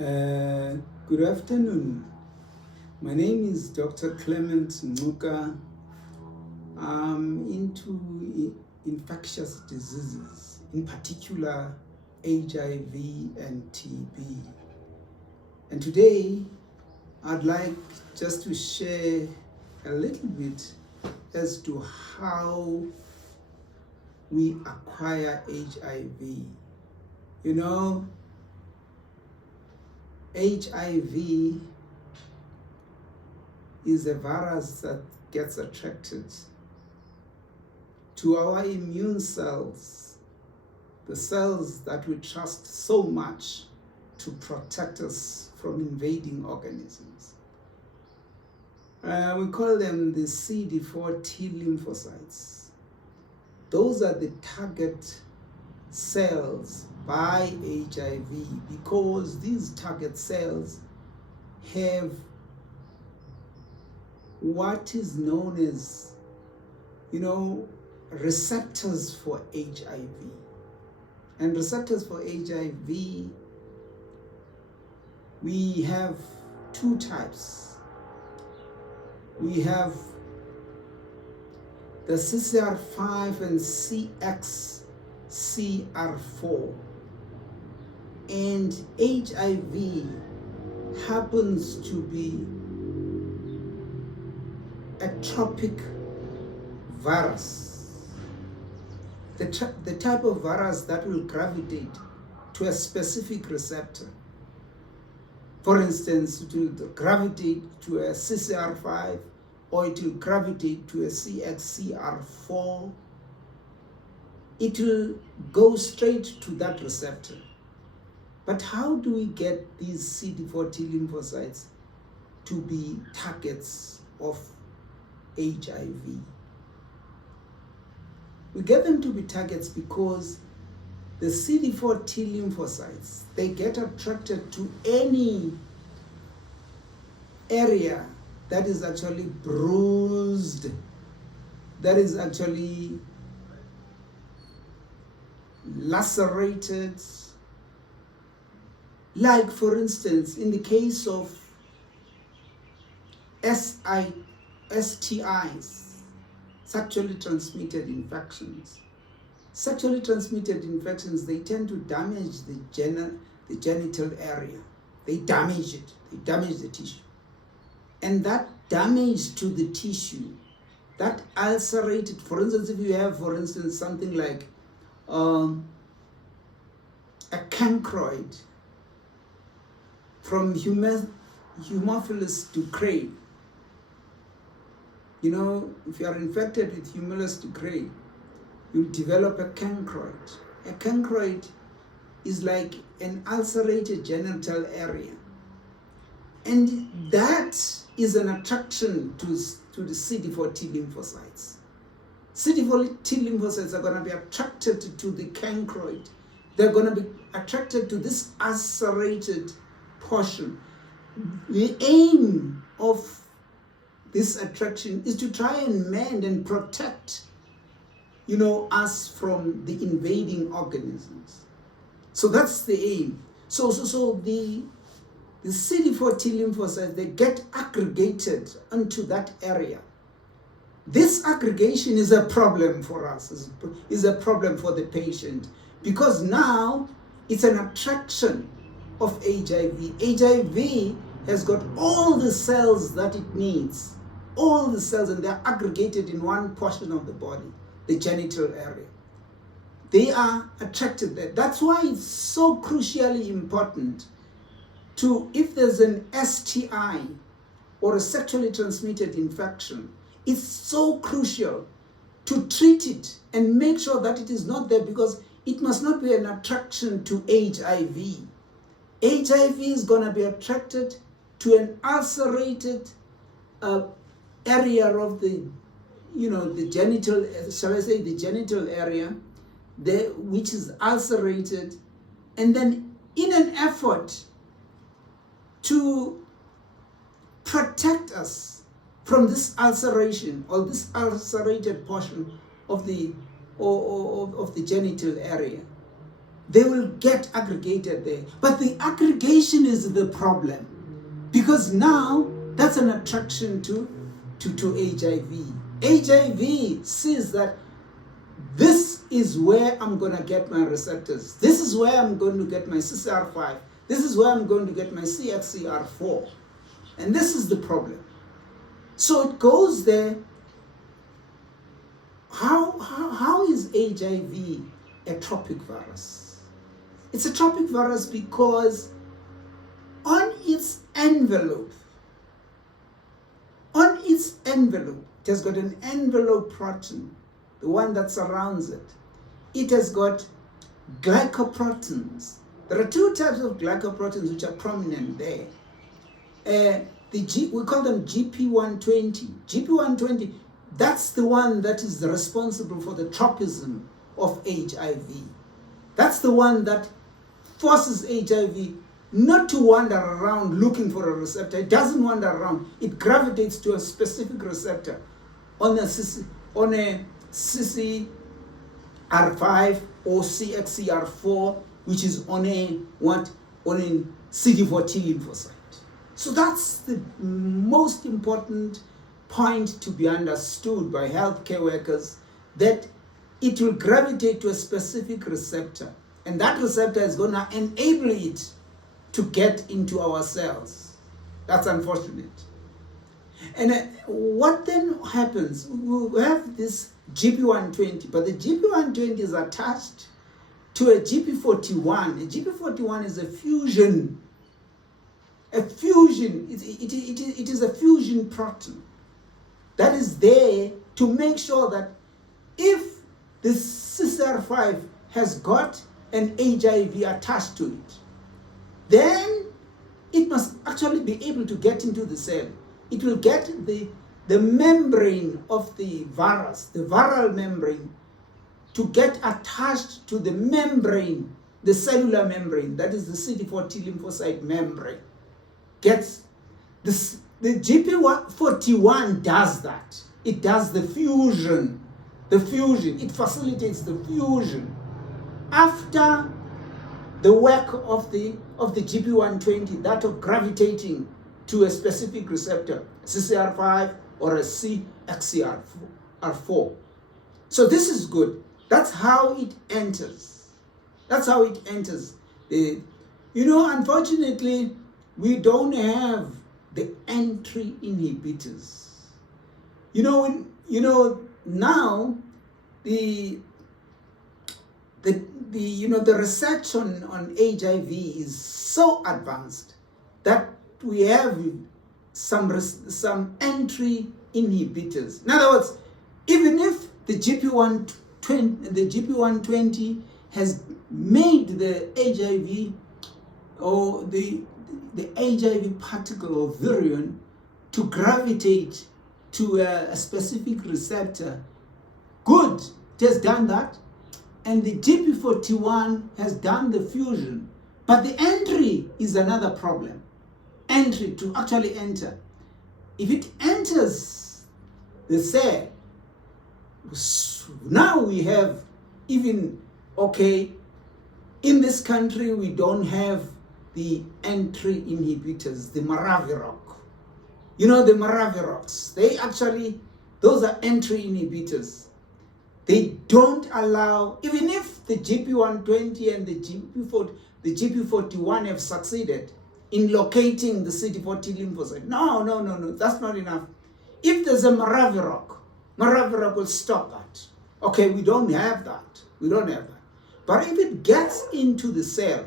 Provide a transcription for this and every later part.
Good afternoon. My name is Dr. Clement Nzuka. I'm into infectious diseases, in particular HIV and TB. And today I'd like just to share a little bit as to how we acquire HIV. You know, HIV is a virus that gets attracted to our immune cells, the cells that we trust so much to protect us from invading organisms. We call them the CD4 T lymphocytes. Those are the target cells by HIV because these target cells have what is known as, receptors for HIV. And receptors for HIV, we have two types. We have the CCR5 and CXCR4. And HIV happens to be a tropic virus. The type of virus that will gravitate to a specific receptor. For instance, it will gravitate to a CCR5 or it will gravitate to a CXCR4. It will go straight to that receptor. But how do we get these CD4 T lymphocytes to be targets of HIV? We get them to be targets because the CD4 T lymphocytes, they get attracted to any area that is actually bruised, that is actually lacerated. Like, for instance, in the case of STIs, sexually transmitted infections. Sexually transmitted infections, they tend to damage the genital area. They damage it. They damage the tissue. And that damage to the tissue, that ulcerated, for instance, if you have, something like a cancroid from Haemophilus ducreyi. If you are infected with Haemophilus ducreyi, you'll develop a cancroid. A cancroid is like an ulcerated genital area. And that is an attraction to the CD4 T lymphocytes. CD4 T lymphocytes are going to be attracted to the cancroid. They're going to be attracted to this ulcerated portion. The aim of this attraction is to try and mend and protect, us from the invading organisms. So that's the aim. So the CD4 T lymphocytes, they get aggregated onto that area. This aggregation is a problem for us, is a problem for the patient, because now it's an attraction of HIV. HIV has got all the cells that it needs, all the cells, and they're aggregated in one portion of the body, the genital area. They are attracted there. That's why it's so crucially important to, if there's an STI or a sexually transmitted infection, it's so crucial to treat it and make sure that it is not there, because it must not be an attraction to HIV. HIV is going to be attracted to an ulcerated area of the genital, shall I say, the genital area, which is ulcerated, and then in an effort to protect us from this ulceration or this ulcerated portion of the genital area, they will get aggregated there. But the aggregation is the problem, because now that's an attraction to HIV. HIV sees that this is where I'm going to get my receptors. This is where I'm going to get my CCR5. This is where I'm going to get my CXCR4. And this is the problem. So it goes there. How is HIV a tropic virus? It's a tropic virus because on its envelope, it has got an envelope protein, the one that surrounds it. It has got glycoproteins. There are two types of glycoproteins which are prominent there. We call them GP120. GP120, that's the one that is responsible for the tropism of HIV. That's the one that forces HIV not to wander around looking for a receptor. It doesn't wander around. It gravitates to a specific receptor on a CCR5 or CXCR4, which is on a CD4 T lymphocyte. So that's the most important point to be understood by healthcare workers, that it will gravitate to a specific receptor, and that receptor is going to enable it to get into our cells. That's unfortunate. And what then happens? We have this GP120, but the GP120 is attached to a GP41. A GP41 is a fusion. It is a fusion protein that is there to make sure that if the CCR5 has got an HIV attached to it, then it must actually be able to get into the cell. It will get the membrane of the virus, the viral membrane, to get attached to the membrane, the cellular membrane, that is the CD4 T lymphocyte membrane. Gets this, the GP41 does that. It does the fusion. It facilitates the fusion. After the work of the GP120, that of gravitating to a specific receptor, CCR5 or a CXCR4. So this is good. That's how it enters. Unfortunately, we don't have the entry inhibitors. Now the research on HIV is so advanced that we have some entry inhibitors. In other words, even if the GP120 has made the HIV or the HIV particle or virion to gravitate to a specific receptor, good, it has done that. And the GP41 has done the fusion. But the entry is another problem. Entry, to actually enter. If it enters the cell, now we have in this country we don't have the entry inhibitors, the Maraviroc. The Maravirocs, those are entry inhibitors. They don't allow, even if the GP120 and the GP41 have succeeded in locating the CD4 T lymphocyte. No, that's not enough. If there's a Maraviroc will stop that. Okay, we don't have that. But if it gets into the cell,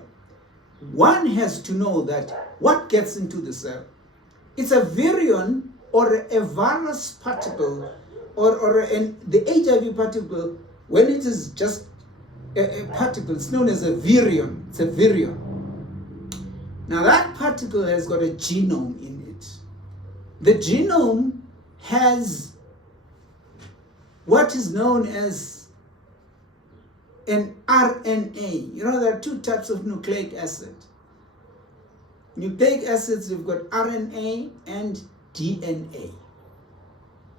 one has to know that what gets into the cell. It's a virion or a virus particle or the HIV particle. When it is just a particle, it's known as a virion. It's a virion. Now that particle has got a genome in it. The genome has what is known as an RNA. There are two types of nucleic acid. Nucleic acids, you've got RNA and DNA.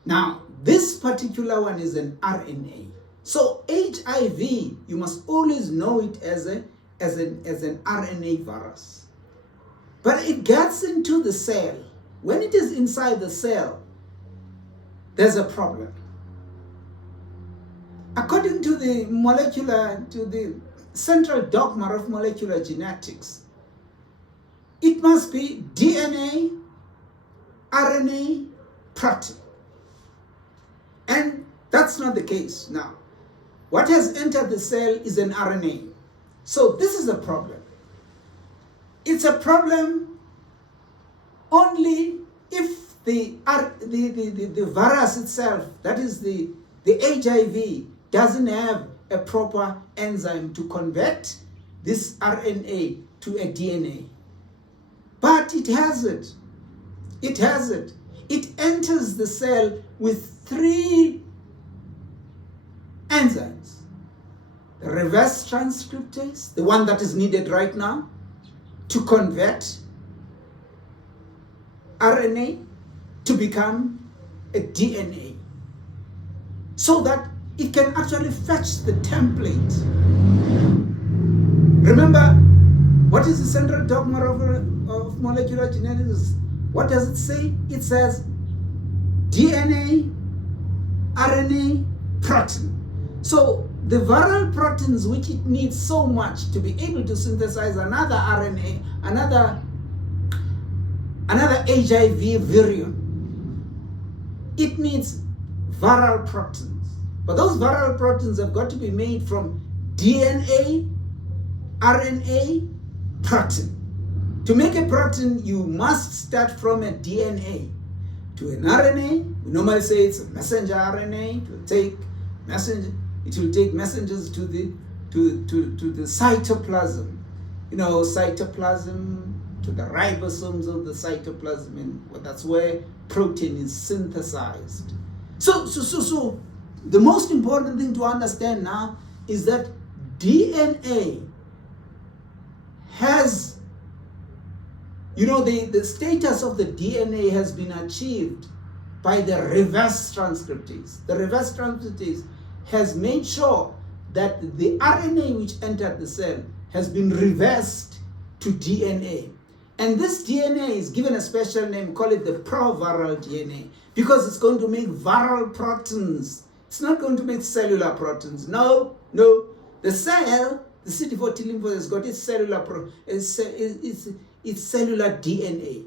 Now, this particular one is an RNA. So HIV, you must always know it as a as an RNA virus. But it gets into the cell. When it is inside the cell, there's a problem. According to the central dogma of molecular genetics, it must be DNA, RNA, protein. And that's not the case now. What has entered the cell is an RNA. So this is a problem. It's a problem only if the virus itself, that is the HIV, doesn't have a proper enzyme to convert this RNA to a DNA. But it has it. It has it. It enters the cell with 3 enzymes. The reverse transcriptase, the one that is needed right now to convert RNA to become a DNA, so that it can actually fetch the template. Remember, what is the central dogma of molecular genetics? What does it say? It says DNA, RNA, protein. So the viral proteins which it needs so much to be able to synthesize another RNA, another HIV virion, it needs viral proteins. But those viral proteins have got to be made from DNA, RNA, protein. To make a protein, you must start from a DNA to an RNA. We normally say it's a messenger RNA. It will take messengers to the cytoplasm. You know, cytoplasm to the ribosomes of the cytoplasm, and that's where protein is synthesized. So the most important thing to understand now is that DNA has, the status of the DNA has been achieved by the reverse transcriptase. The reverse transcriptase has made sure that the RNA which entered the cell has been reversed to DNA. And this DNA is given a special name, call it the proviral DNA, because it's going to make viral proteins. It's not going to make cellular proteins. No. The cell, the CD4 T lymphocyte, has got its cellular DNA.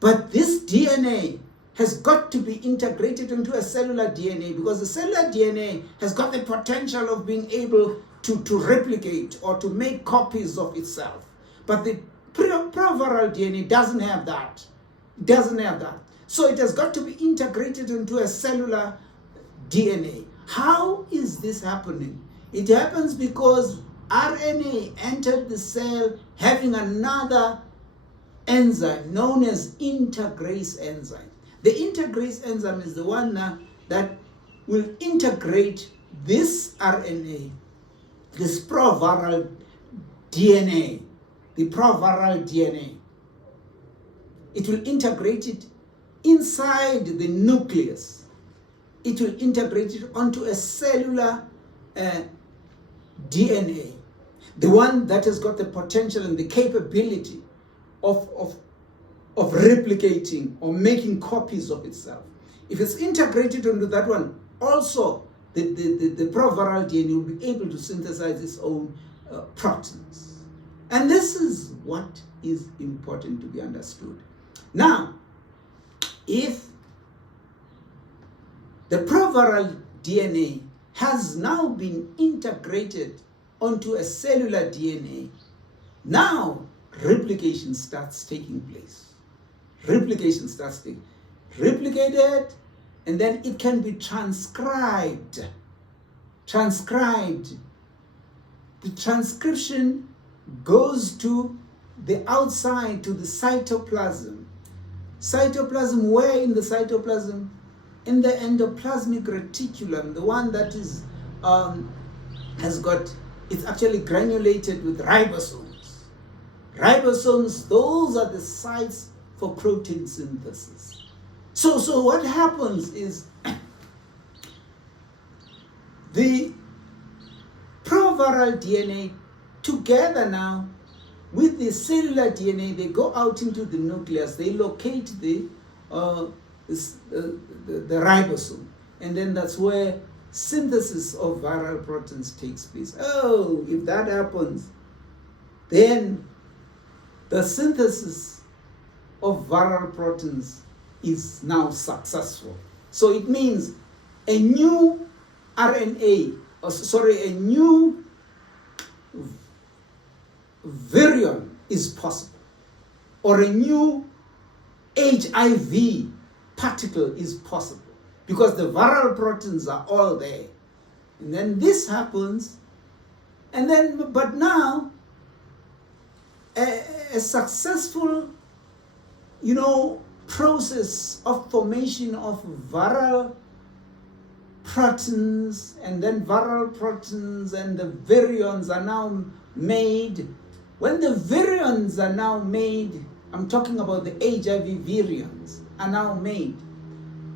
But this DNA has got to be integrated into a cellular DNA, because the cellular DNA has got the potential of being able to replicate or to make copies of itself. But the proviral DNA doesn't have that. It doesn't have that. So it has got to be integrated into a cellular DNA. How is this happening? It happens because RNA entered the cell having another enzyme known as integrase enzyme. The integrase enzyme is the one that will integrate this RNA, this proviral DNA, the proviral DNA. It will integrate it inside the nucleus. It will integrate it onto a cellular DNA, the one that has got the potential and the capability of replicating or making copies of itself. If it's integrated onto that one, also the proviral DNA will be able to synthesize its own proteins. And this is what is important to be understood. Now, if the proviral DNA has now been integrated onto a cellular DNA, now replication starts taking place. Replication starts taking replicated, and then it can be transcribed. The transcription goes to the outside, to the cytoplasm. Cytoplasm, where in the cytoplasm? In the endoplasmic reticulum, the one that is it's actually granulated with ribosomes. Ribosomes, those are the sites for protein synthesis. So what happens is the proviral DNA together now with the cellular DNA, they go out into the nucleus, they locate the ribosome, and then that's where synthesis of viral proteins takes place. Oh, if that happens, then the synthesis of viral proteins is now successful. So it means a new RNA, a new virion is possible, or a new HIV particle is possible, because the viral proteins are all there. And then this happens, and then, but now, a successful, process of formation of viral proteins, and then viral proteins and the virions are now made. When the virions are now made, I'm talking about the HIV virions are now made,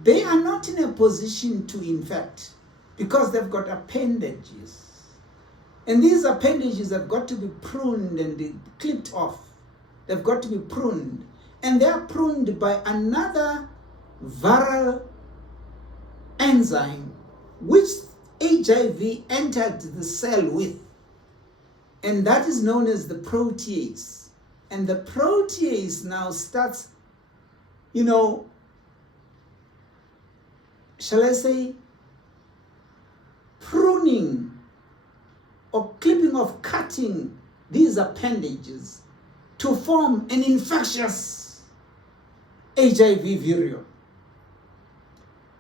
they are not in a position to infect because they've got appendages. And these appendages have got to be pruned and clipped off. They've got to be pruned. And they are pruned by another viral enzyme which HIV entered the cell with. And that is known as the protease. And the protease now starts, shall I say, pruning or clipping off, cutting these appendages to form an infectious HIV virion.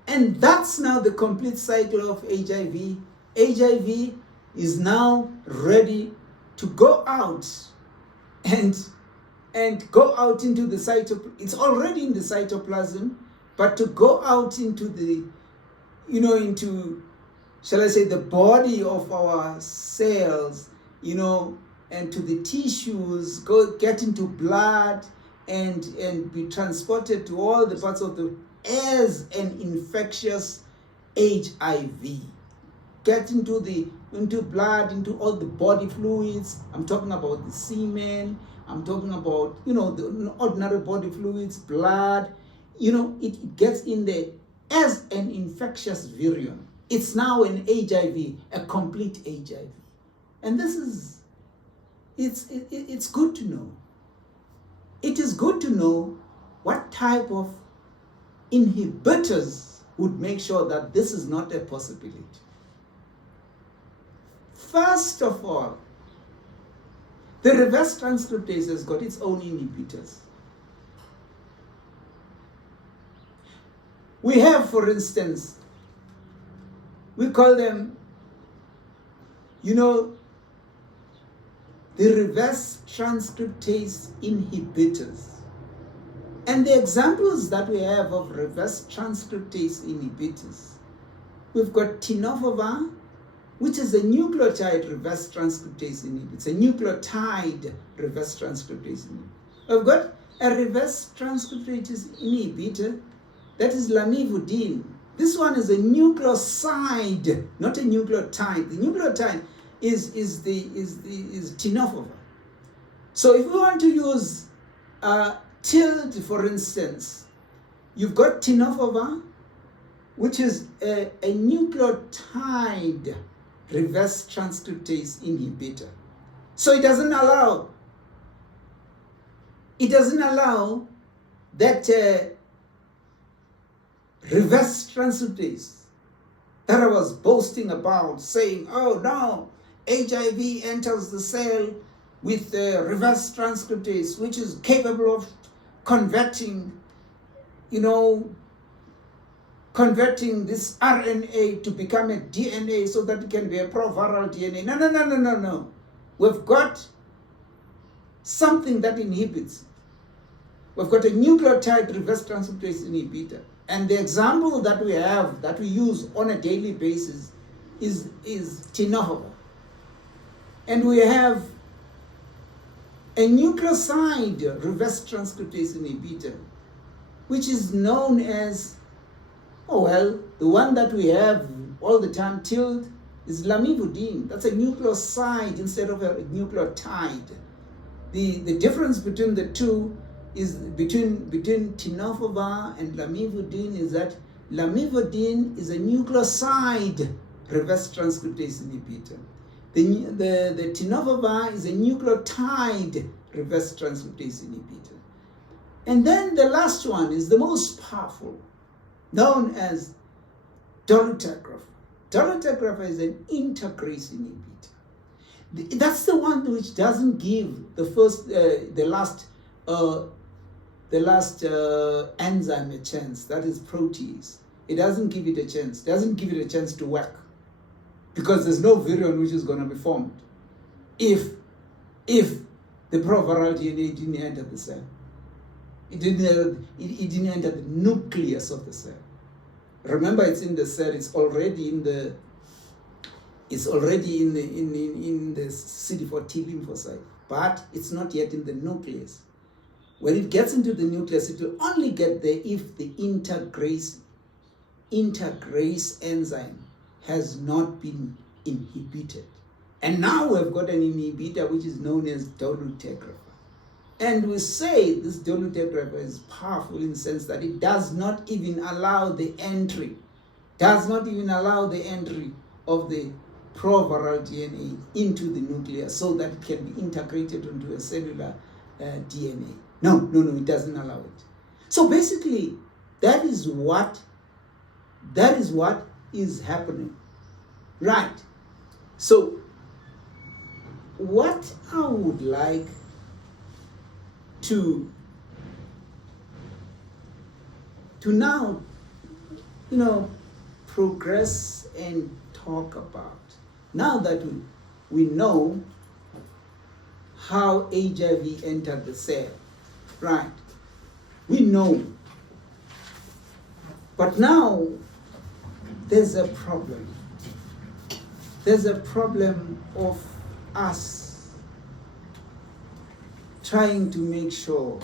And that's now the complete cycle of HIV. HIV is now ready to go out and go out into the cytoplasm. It's already in the cytoplasm, but to go out into the, into, shall I say, the body of our cells, and to the tissues, get into blood and be transported to all the parts of the, as an infectious HIV. Get into blood, into all the body fluids. I'm talking about the semen. I'm talking about, the ordinary body fluids, blood. It gets in there as an infectious virion. It's now an HIV, a complete HIV. And this is, it's good to know. It is good to know what type of inhibitors would make sure that this is not a possibility. First of all, the reverse transcriptase has got its own inhibitors. We have, for instance, we call them, the reverse transcriptase inhibitors. And the examples that we have of reverse transcriptase inhibitors, we've got tenofovir, which is a nucleotide reverse transcriptase inhibitor. It's a nucleotide reverse transcriptase inhibitor. We've got a reverse transcriptase inhibitor, that is lamivudine. This one is a nucleoside, not a nucleotide. The nucleotide is tenofovir. So if we want to use TILD, for instance, you've got tenofovir, which is a nucleotide reverse transcriptase inhibitor. So it doesn't allow that reverse transcriptase that I was boasting about, saying, oh no, HIV enters the cell with the reverse transcriptase, which is capable of converting this RNA to become a DNA so that it can be a proviral DNA. No. We've got something that inhibits. We've got a nucleotide reverse transcriptase inhibitor. And the example that we have, that we use on a daily basis, is tenofovir. And we have a nucleoside reverse transcriptase inhibitor, which is known as, the one that we have all the time, TILD, is lamivudine. That's a nucleoside instead of a nucleotide. The difference between the two is between tenofovir and lamivudine is that lamivudine is a nucleoside reverse transcriptase inhibitor. The tenofovir is a nucleotide reverse transcriptase inhibitor. And then the last one is the most powerful, known as dolutegravir. Dolutegravir is an integrase inhibitor. That's the one which doesn't give the last enzyme a chance. That is protease. It doesn't give it a chance. Doesn't give it a chance to work, because there's no virion which is going to be formed if the proviral DNA didn't enter the cell. It didn't enter the nucleus of the cell. Remember, it's in the cell. It's already in the CD4 T lymphocyte, but it's not yet in the nucleus. When it gets into the nucleus, it will only get there if the integrase enzyme has not been inhibited. And now we've got an inhibitor which is known as dolutegravir. And we say this dolutegravir is powerful in the sense that it does not even allow the entry of the proviral DNA into the nucleus so that it can be integrated into a cellular DNA. No, it doesn't allow it. So basically, that is what is happening. Right. So what I would like to now, progress and talk about, now that we know how HIV entered the cell, right? We know. But now there's a problem. There's a problem of us trying to make sure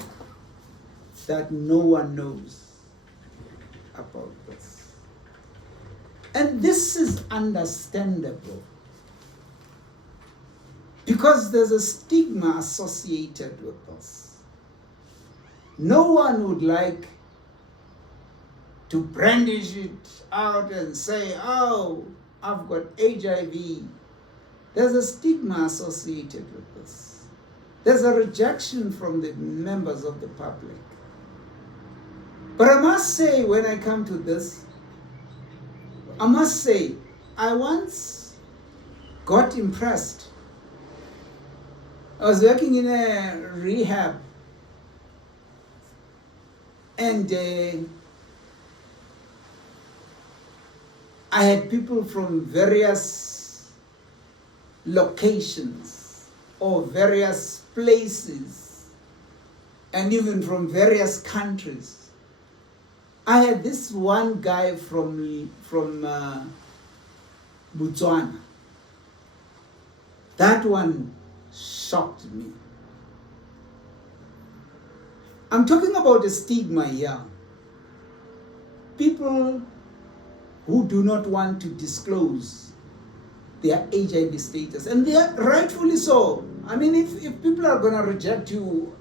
that no one knows about this. And this is understandable because there's a stigma associated with this. No one would like to brandish it out and say, oh, I've got HIV. There's a stigma associated with this. There's a rejection from the members of the public. But I must say, when I come to this, I must say, I once got impressed. I was working in a rehab, and I had people from various locations or various places and even from various countries. I had this one guy from Botswana. That one shocked me. I'm talking about a stigma here. People who do not want to disclose their HIV status, and they are rightfully so. I mean, if people are going to reject you,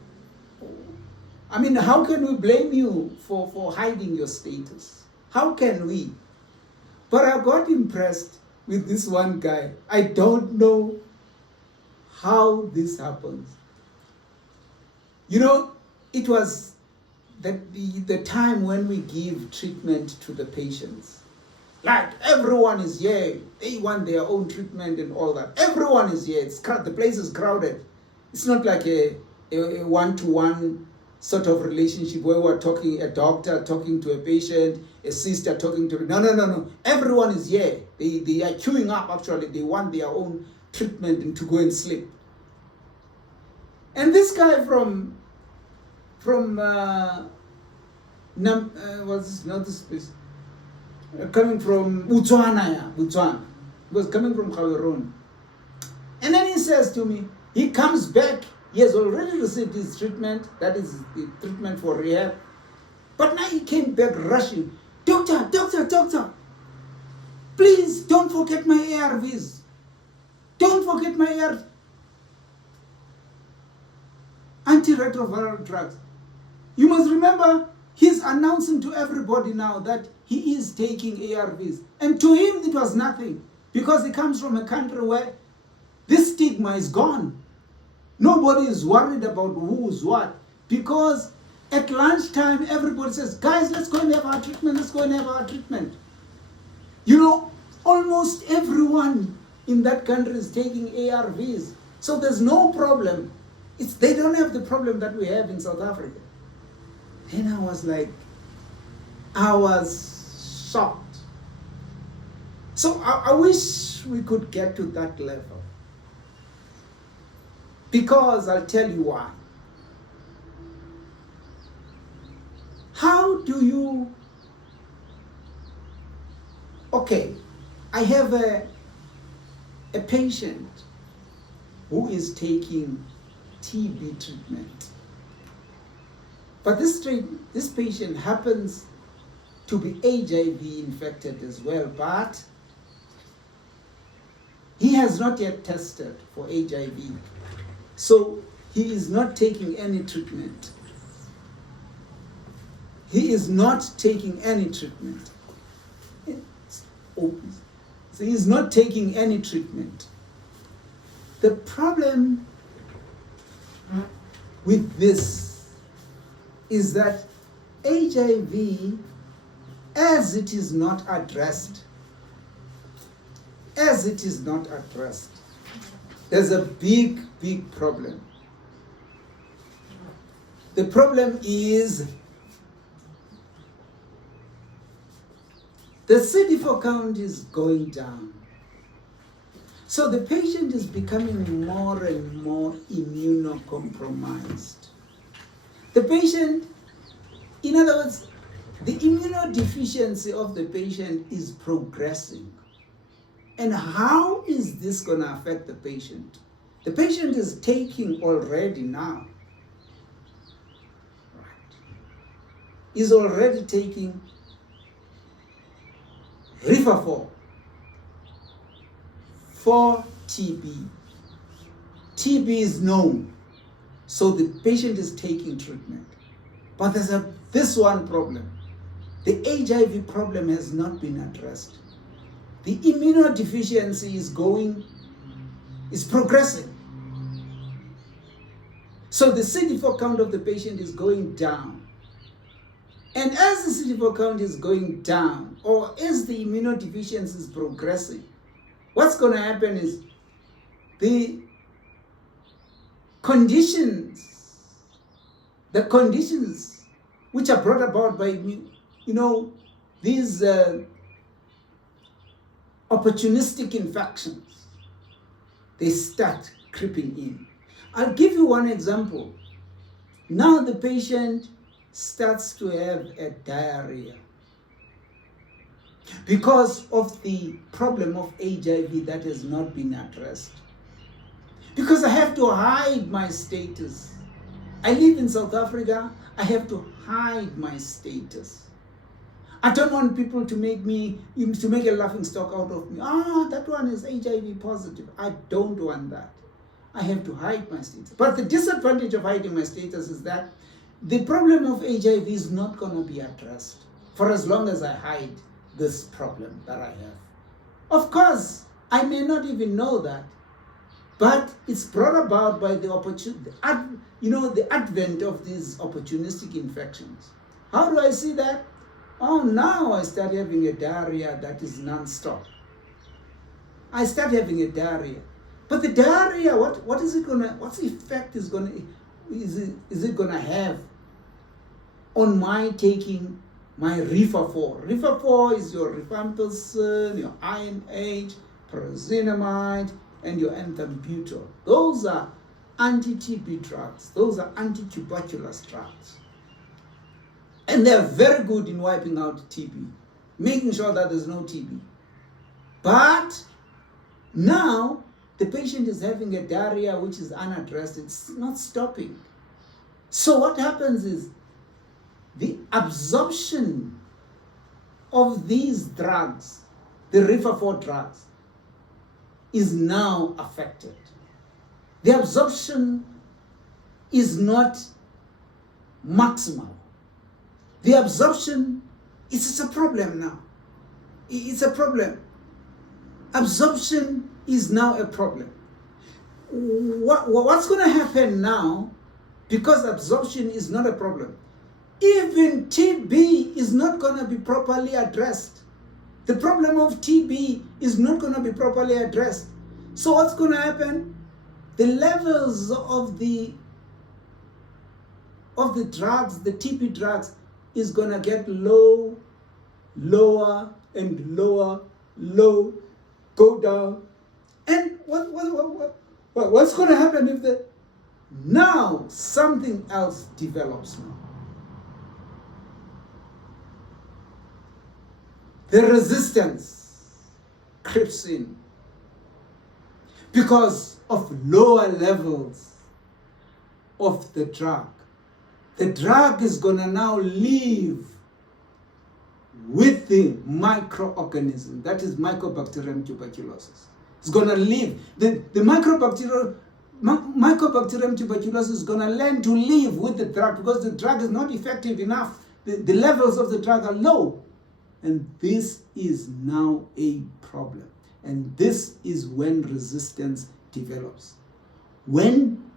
I mean, how can we blame you for hiding your status? How can we? But I got impressed with this one guy. I don't know how this happens. It was the time when we give treatment to the patients. Like, everyone is here. They want their own treatment and all that. Everyone is here. The place is crowded. It's not like a one-to-one sort of relationship where we're talking, a doctor talking to a patient, a sister talking to... No. Everyone is here. They are queuing up, actually. They want their own treatment and to go and sleep. And this guy from coming from Botswana. He was coming from Cameroon. And then he says to me, he comes back, he has already received his treatment, that is the treatment for rehab. But now he came back rushing, Doctor, Please don't forget my ARVs. Don't forget my antiretroviral drugs. You must remember, he's announcing to everybody now that he is taking ARVs. And to him, it was nothing, because he comes from a country where this stigma is gone. Nobody is worried about who's what, because at lunchtime, everybody says, guys, let's go and have our treatment, let's go and have our treatment. You know, almost everyone in that country is taking ARVs. So there's no problem. They don't have the problem that we have in South Africa. And I was shocked. So I wish we could get to that level. Because I'll tell you why. How do you... Okay, I have a patient who is taking TB treatment. But this patient happens to be HIV infected as well, but he has not yet tested for HIV. So he is not taking any treatment. He is not taking any treatment. So he is not taking any treatment. The problem with this is that HIV, as it is not addressed, there's a big, big problem. The problem is the CD4 count is going down. So the patient is becoming more and more immunocompromised. The patient, in other words, the immunodeficiency of the patient is progressing. And how is this going to affect the patient? The patient is taking already now. Right. Is already taking Rifafor for TB. TB is known, so the patient is taking treatment. But there's this one problem. The HIV problem has not been addressed. The immunodeficiency is progressing. So the CD4 count of the patient is going down. And as the CD4 count is going down, or as the immunodeficiency is progressing, what's going to happen is the conditions which are brought about by, these opportunistic infections, they start creeping in. I'll give you one example. Now the patient starts to have a diarrhea because of the problem of HIV that has not been addressed. Because I have to hide my status. I live in South Africa, I have to hide my status. I don't want people to make a laughing stock out of me. That one is HIV positive. I don't want that. I have to hide my status. But the disadvantage of hiding my status is that the problem of HIV is not going to be addressed for as long as I hide this problem that I have. Of course, I may not even know that, but it's brought about by the advent of these opportunistic infections. How do I see that? Now I start having a diarrhea that is non-stop. I start having a diarrhea. But the diarrhea, what's effect is it gonna have on my taking my Rifafor? Rifafor is your rifampicin, your INH, pyrazinamide, and your ethambutol. Those are anti-TB drugs. Those are anti-tuberculous drugs. And they're very good in wiping out TB, making sure that there's no TB. But now the patient is having a diarrhea which is unaddressed. It's not stopping. So what happens is the absorption of these drugs the River 4 drugs, is now affected. The absorption is not maximal. The absorption is a problem now. It's a problem. Absorption is now a problem. What's going to happen now, because absorption is not a problem? Even TB is not going to be properly addressed. The problem of TB is not going to be properly addressed. So what's going to happen? The levels of the drugs, the TB drugs, is going to get low, lower, and lower, low, go down. And what's going to happen if now something else develops now? The resistance creeps in because of lower levels of the drug. The drug is going to now live with the microorganism, that is Mycobacterium tuberculosis. It's going to live. The Mycobacterium tuberculosis is going to learn to live with the drug because the drug is not effective enough. The levels of the drug are low. And this is now a problem. And this is when resistance develops. When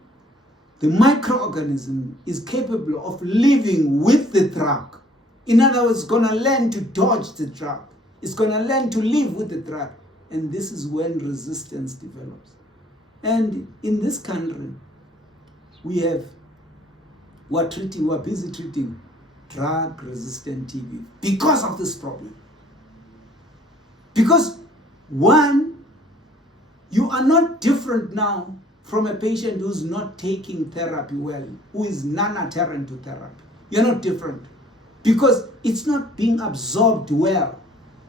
the microorganism is capable of living with the drug, in other words, it's going to learn to dodge the drug. It's going to learn to live with the drug. And this is when resistance develops. And in this country, we're busy treating drug-resistant TB because of this problem. Because one, you are not different now from a patient who's not taking therapy well, who is non-adherent to therapy. You're not different because it's not being absorbed well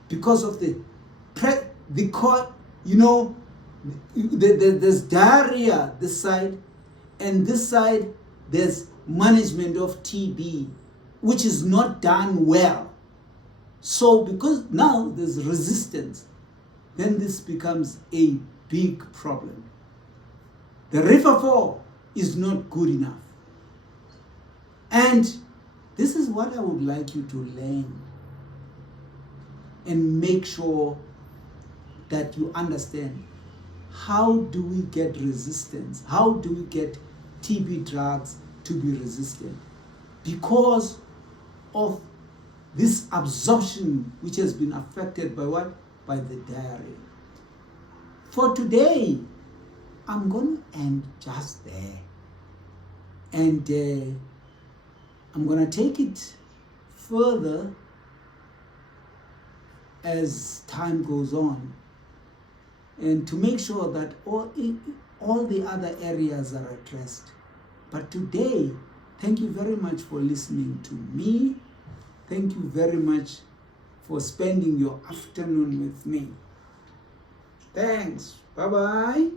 because of there's diarrhea this side, and this side there's management of TB, which is not done well. So because now there's resistance, then this becomes a big problem. The River 4 is not good enough. And this is what I would like you to learn and make sure that you understand. How do we get resistance? How do we get TB drugs to be resistant? Because of this absorption which has been affected by what? By the diarrhea. For today, I'm going to end just there. And I'm going to take it further as time goes on, and to make sure that all the other areas are addressed. But today, thank you very much for listening to me. Thank you very much for spending your afternoon with me. Thanks. Bye-bye.